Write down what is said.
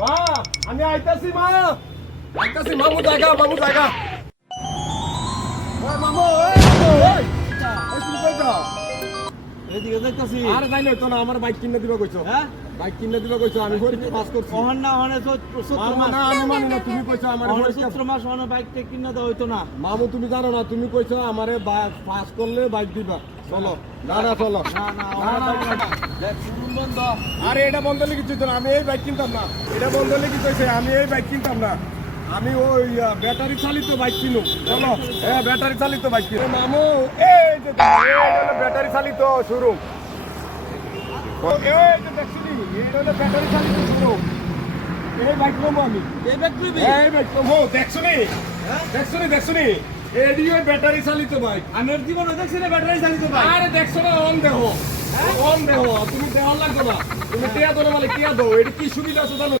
মা আমি আইতাছি মা আইতাছি মামু জায়গা ওই মামু ওই তুমি কই যাও এদিকে যাইতাছি। আরে যাই নয় তো না আমার বাইক কিনে দিবা কইছো হ্যাঁ বাইক কিনে দিবা কইছো আমি পরীক্ষা পাস করছি ওহন না ওহনে তো চৈত্র মামু মাস। না আমি মানি না তুমি কইছো আমার ওহনে পরীক্ষা চৈত্র মাস ওহনে বাইকটা কিনে দেওয়া হইতো না। মামু তুমি জানো না তুমি কইছো আমারে পাস করলে বাইক দিবা চলো না চলো না না না, না, না, না। দেখ শুনুন বন্ধ। আরে এটা বন্ধ হলে কিছু হইতো না আমি এই বাইক কিনতাম না এটা বন্ধ হলে কিছু হয়েছে আমি এই বাইক কিনতাম না আমি ওই ব্যাটারি চালিত বাইক কিনো চলো হ্যাঁ ব্যাটারি চালিত বাইক কিনো মামু এই যে ব্যাটারি চালিত শুরু এই যে দেখছিলি এটা হলো ব্যাটারি চালিত শুরু এই বাইক নেবো আমি এই ব্যাগ লইবি? এই বাইক নেবো দেখছনি দেখছনি এডিও ব্যাটারি চালিত বাইক আমি ওর জীবনে দেখছি না ব্যাটারি চালিত বাইক। আরে দেখছো না অন দেহ তুমি দেহ লাগতো না তুমি টিয়া দো না মানে টিয়া দো এটা কি সুবিধা আছে জানো